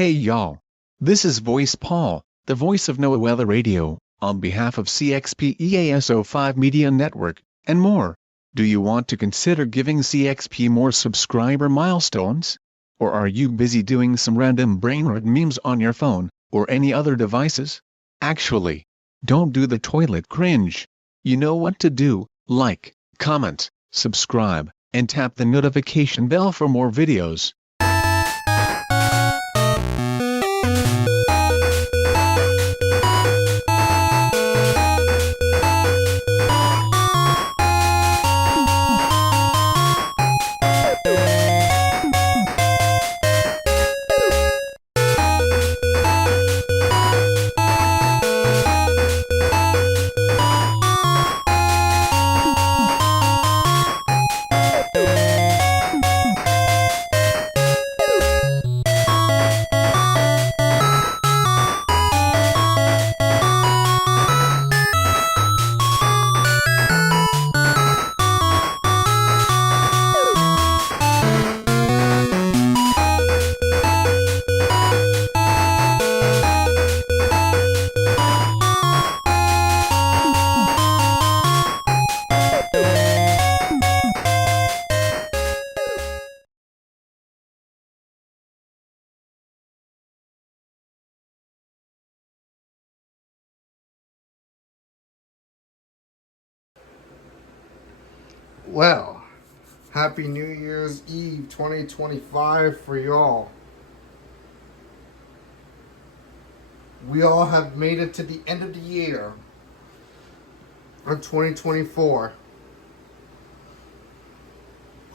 Hey y'all. This is Voice Paul, the voice of NOAA Weather Radio, on behalf of CXP EAS 05 Media Network, and more. Do you want to consider giving CXP more subscriber milestones? Or are you busy doing some random brain-rot memes on your phone, or any other devices? Actually, don't do the toilet cringe. You know what to do: like, comment, subscribe, and tap the notification bell for more videos. Well, happy New Year's Eve 2025 for y'all. We all have made it to the end of the year of 2024.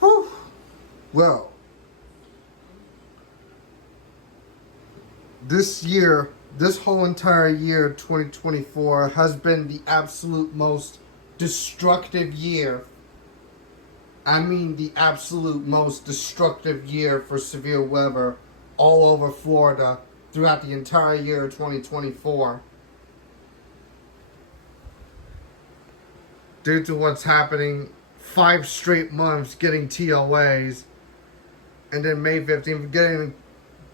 Whew. Well, this whole entire year 2024 has been the absolute most destructive year. I mean the absolute most destructive year for severe weather all over Florida throughout the entire year of 2024. Due to what's happening, 5 straight months getting TOAs, and then May 15th getting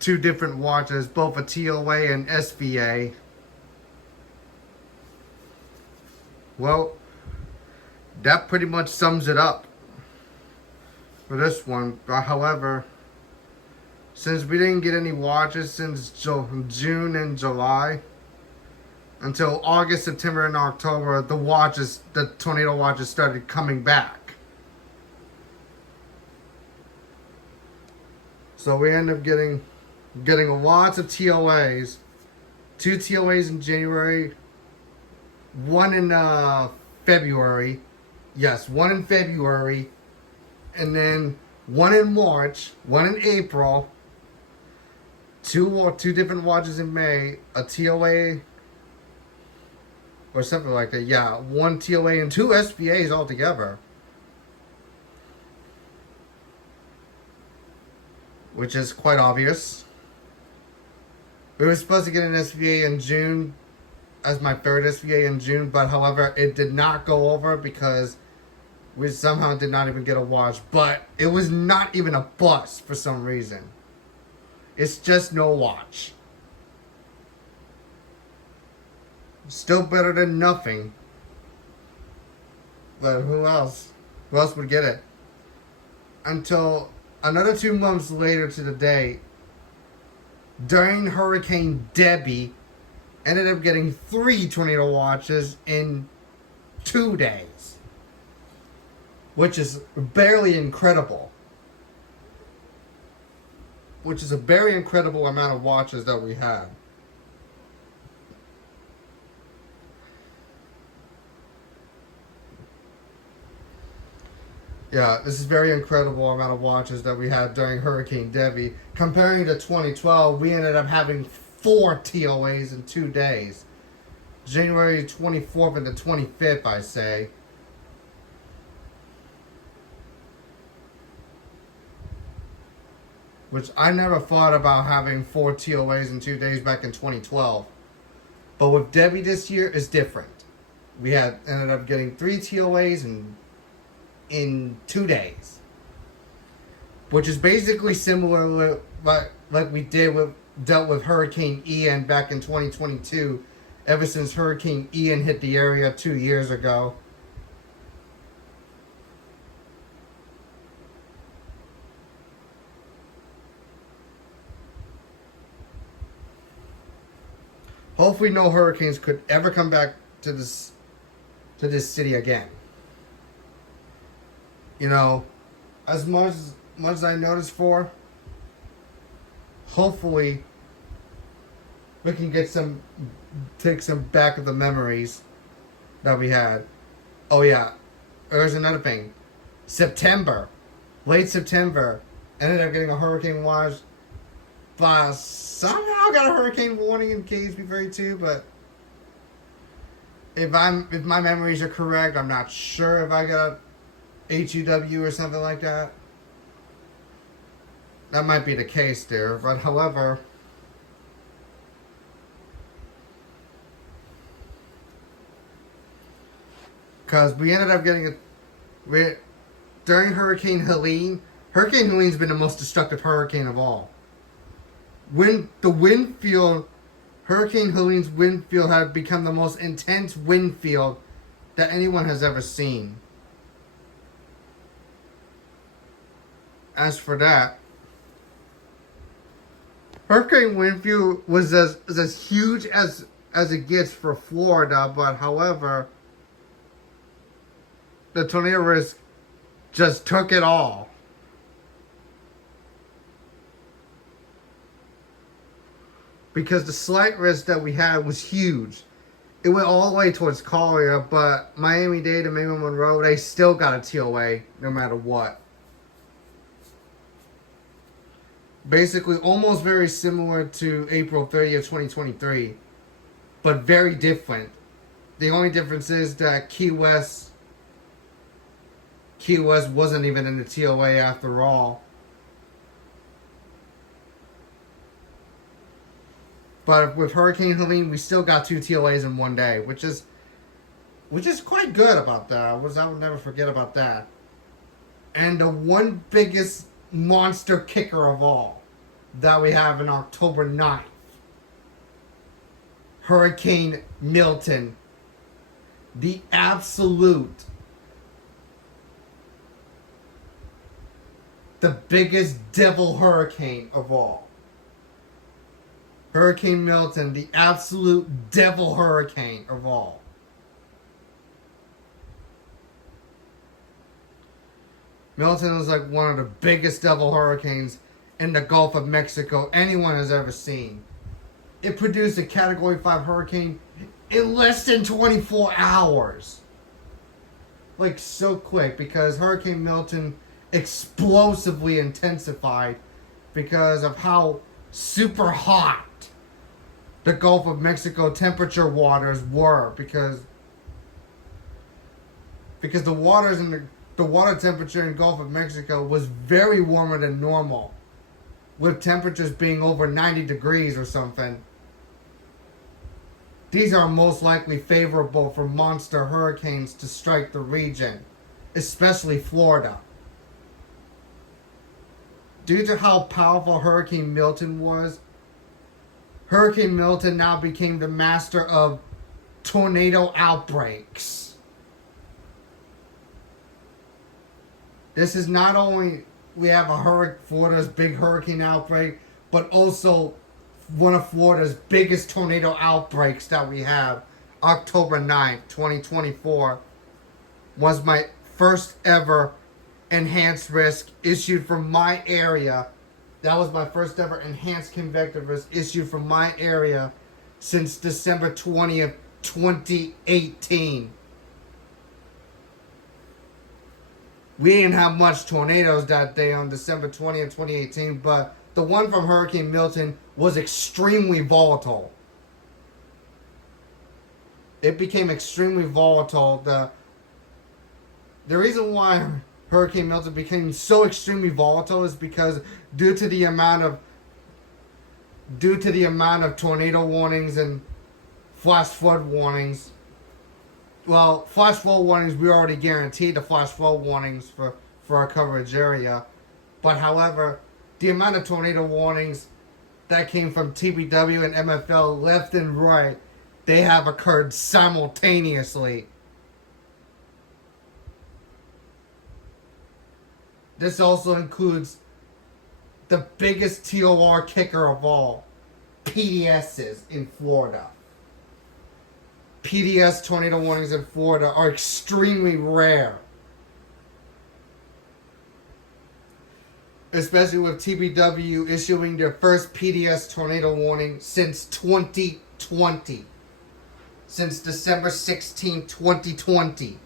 2 different watches, both a TOA and SVA. Well, that pretty much sums it up for this one. However, since we didn't get any watches since June and July, until August, September, and October, the tornado watches started coming back. So we ended up getting lots of TOAs. 2 TOAs in January, 1 in February. Yes, 1 in February. And then 1 in March, 1 in April, two different watches in May, a TOA or something like that. Yeah, 1 TOA and 2 SVAs altogether, which is quite obvious. We were supposed to get an SVA in June as my 3rd SVA in June, but however, it did not go over because we somehow did not even get a watch. But it was not even a bust for some reason. It's just no watch. Still better than nothing. But who else? Who else would get it? Until another 2 months later to the day, during Hurricane Debbie, ended up getting 3 tornado watches in 2 days. Which is barely incredible. Which is a very incredible amount of watches that we had. Yeah, this is a very incredible amount of watches that we had during Hurricane Debbie. Comparing to 2012, we ended up having 4 TOAs in 2 days. January 24th and the 25th, I say. Which I never thought about having 4 TOAs in 2 days back in 2012. But with Debbie this year, it's different. We ended up getting 3 TOAs in 2 days. which is basically similar like we did with dealt with Hurricane Ian back in 2022, ever since Hurricane Ian hit the area 2 years ago. Hopefully no hurricanes could ever come back to this city again. You know, as much as I noticed for, hopefully we can take some back of the memories that we had. Oh yeah, there's another thing. Late September, ended up getting a hurricane watch. But somehow got a hurricane warning in KSB 32, but if my memories are correct, I'm not sure if I got HUW or something like that. That might be the case there, but however, because we ended up getting during Hurricane Helene. Hurricane Helene's been the most destructive hurricane of all. Hurricane Helene's wind field had become the most intense wind field that anyone has ever seen. As for that, Hurricane Winfield was as huge as it gets for Florida, but however, the tornado risk just took it all. Because the slight risk that we had was huge. It went all the way towards Collier, but Miami-Dade and Maryland Monroe, they still got a TOA no matter what. Basically, almost very similar to April 30th, 2023, but very different. The only difference is that Key West wasn't even in the TOA after all. But with Hurricane Helene, we still got 2 TOAs in one day, which is quite good about that. I would never forget about that. And the one biggest monster kicker of all that we have on October 9th, Hurricane Milton, the biggest devil hurricane of all. Hurricane Milton, the absolute devil hurricane of all. Milton was like one of the biggest devil hurricanes in the Gulf of Mexico anyone has ever seen. It produced a Category 5 hurricane in less than 24 hours. Like so quick, because Hurricane Milton explosively intensified because of how super hot the Gulf of Mexico temperature waters were, because the water temperature in Gulf of Mexico was very warmer than normal, with temperatures being over 90 degrees or something. These are most likely favorable for monster hurricanes to strike the region, especially Florida. Due to how powerful Hurricane Milton was, Hurricane Milton now became the master of tornado outbreaks. This is not only we have Florida's big hurricane outbreak, but also one of Florida's biggest tornado outbreaks that we have. October 9th, 2024 was my first ever enhanced risk issued from my area. That was my first ever enhanced convective risk issued from my area since December 20th, 2018. We didn't have much tornadoes that day on December 20th, 2018, but the one from Hurricane Milton was extremely volatile. It became extremely volatile. The reason why Hurricane Milton became so extremely volatile is because due to the amount of tornado warnings and flash flood warnings. Well, flash flood warnings, we already guaranteed the flash flood warnings for our coverage area. But however, the amount of tornado warnings that came from TBW and MFL left and right, they have occurred simultaneously. This also includes the biggest TOR kicker of all, PDSs in Florida. PDS tornado warnings in Florida are extremely rare. Especially with TBW issuing their first PDS tornado warning since 2020. Since December 16, 2020.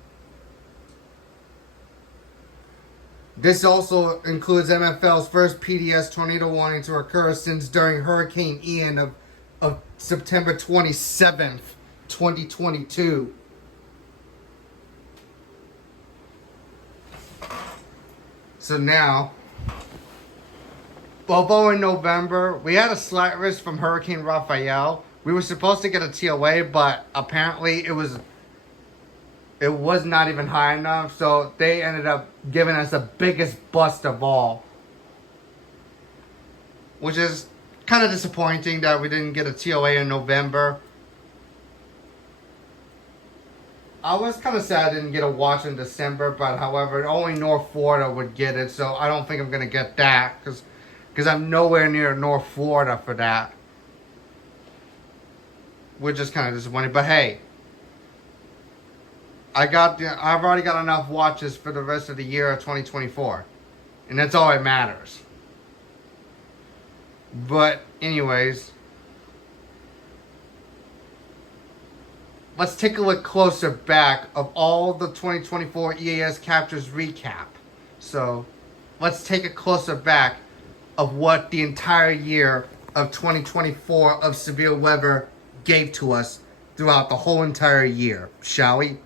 This also includes MFL's first PDS tornado warning to occur since during Hurricane Ian of September 27th, 2022. So now, although in November, we had a slight risk from Hurricane Raphael. We were supposed to get a TOA, but apparently it was not even high enough, so they ended up giving us the biggest bust of all. Which is kind of disappointing that we didn't get a TOA in November. I was kind of sad I didn't get a watch in December, but however, only North Florida would get it, so I don't think I'm going to get that, because I'm nowhere near North Florida for that. Which is kind of disappointing, but hey. I've already got enough watches for the rest of the year of 2024. And that's all that matters. But anyways, let's take a look closer back of all the 2024 EAS captures recap. So let's take a closer back of what the entire year of 2024 of severe weather gave to us throughout the whole entire year, shall we?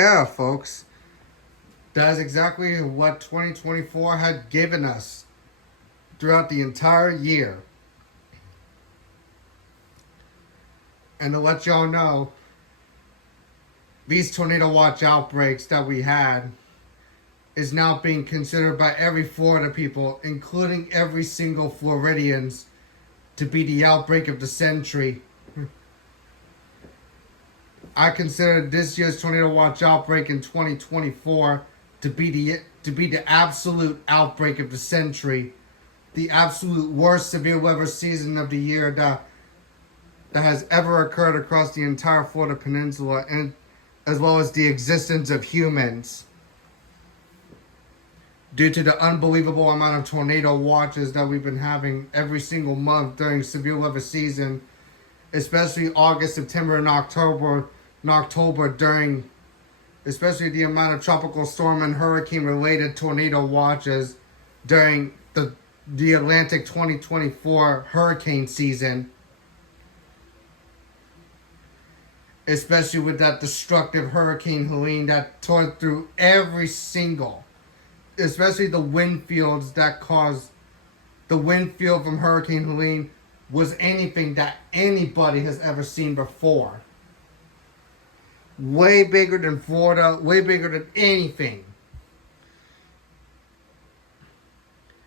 yeah, folks, that is exactly what 2024 had given us throughout the entire year. And to let y'all know, these tornado watch outbreaks that we had is now being considered by every Florida people, including every single Floridians, to be the outbreak of the century. I consider this year's tornado watch outbreak in 2024 to be the absolute outbreak of the century, the absolute worst severe weather season of the year that has ever occurred across the entire Florida peninsula, and as well as the existence of humans, due to the unbelievable amount of tornado watches that we've been having every single month during severe weather season, especially August, September, and October during, especially the amount of tropical storm and hurricane related tornado watches during the Atlantic 2024 hurricane season, especially with that destructive Hurricane Helene that tore through every single, especially the wind fields that caused, the wind field from Hurricane Helene was anything that anybody has ever seen before. Way bigger than Florida, way bigger than anything.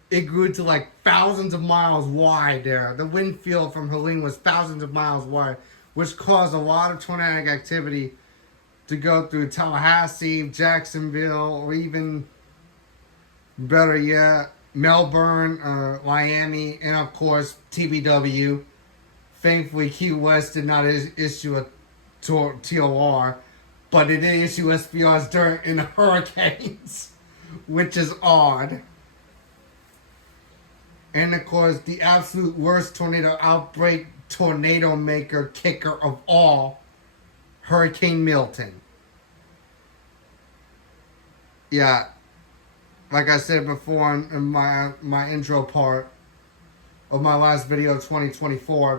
It grew to like thousands of miles wide there. The wind field from Helene was thousands of miles wide, which caused a lot of tornadic activity to go through Tallahassee, Jacksonville, or even better yet, Melbourne, Miami, and of course TBW. Thankfully, Key West did not issue a TOR, but it did issue SPRs in the hurricanes, which is odd. And of course, the absolute worst tornado outbreak, tornado maker, kicker of all, Hurricane Milton. Yeah, like I said before in my intro part of my last video of 2024,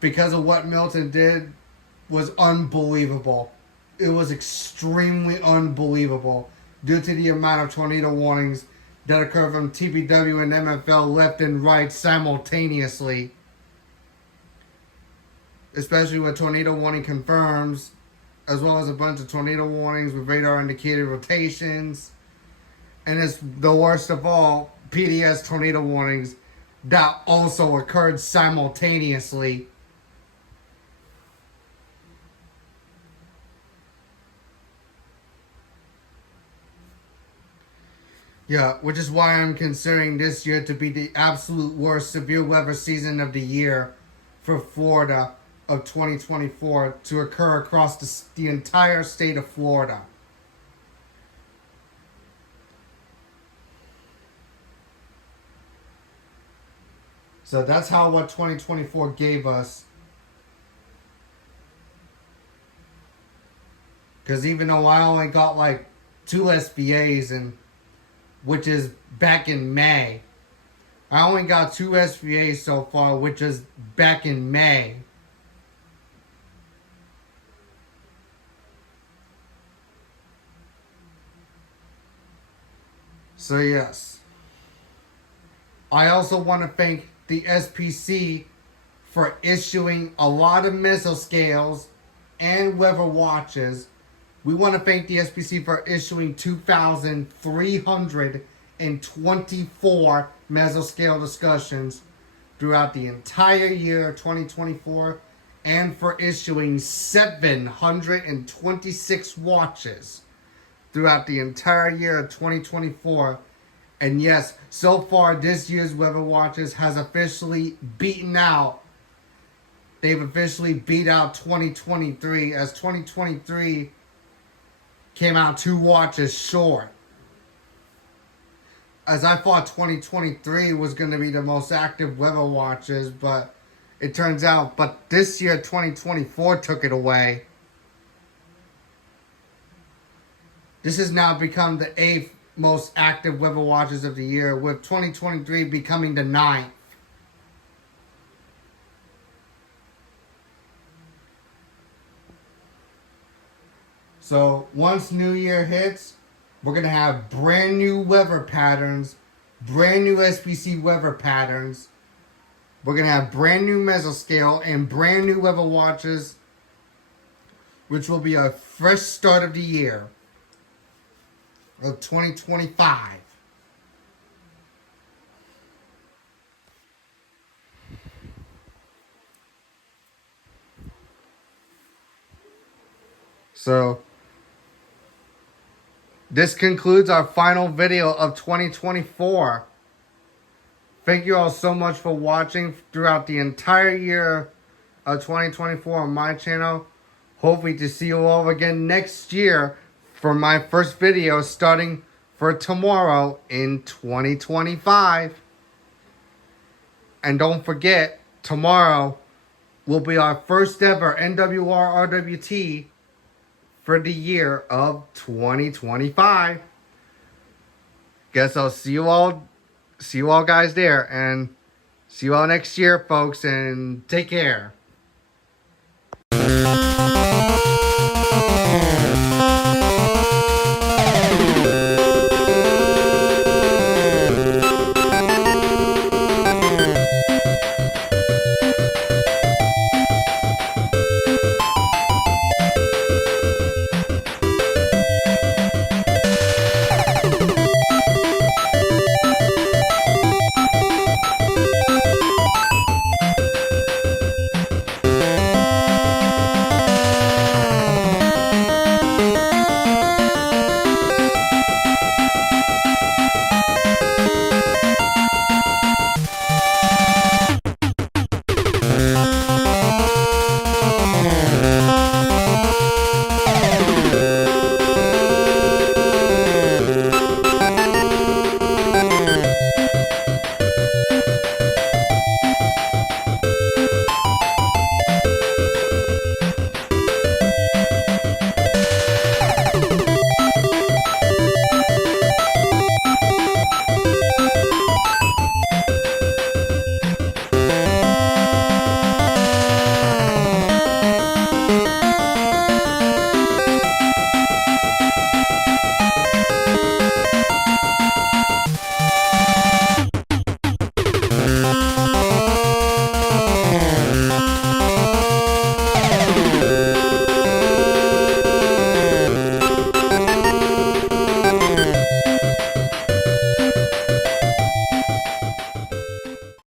because of what Milton did was unbelievable. It was extremely unbelievable due to the amount of tornado warnings that occurred from TBW and MFL left and right simultaneously. Especially with tornado warning confirms, as well as a bunch of tornado warnings with radar indicated rotations. And it's the worst of all, PDS tornado warnings that also occurred simultaneously. Yeah, which is why I'm considering this year to be the absolute worst severe weather season of the year for Florida of 2024 to occur across the entire state of Florida. So that's how what 2024 gave us. Because even though I only got like 2 SBAs, and which is back in May. I only got 2 SBAs so far, which is back in May. So yes. I also want to thank the SPC for issuing a lot of mesoscales and weather watches. We want to thank the SPC for issuing 2,324 mesoscale discussions throughout the entire year of 2024, and for issuing 726 watches throughout the entire year of 2024. And yes, so far this year's weather watches has officially beaten out. They've officially beat out 2023, as 2023 came out 2 watches short. As I thought 2023 was going to be the most active weather watches, but it turns out, but this year 2024 took it away. This has now become the 8th most active weather watches of the year, with 2023 becoming the 9th. So once New Year hits, we're going to have brand new weather patterns, brand new SPC weather patterns. We're going to have brand new mesoscale and brand new weather watches, which will be a fresh start of the year of 2025. So this concludes our final video of 2024. Thank you all so much for watching throughout the entire year of 2024 on my channel. Hopefully to see you all again next year for my first video starting for tomorrow in 2025. And don't forget, tomorrow will be our first ever NWR RWT for the year of 2025. Guess I'll see you all guys there, and see you all next year, folks, and take care.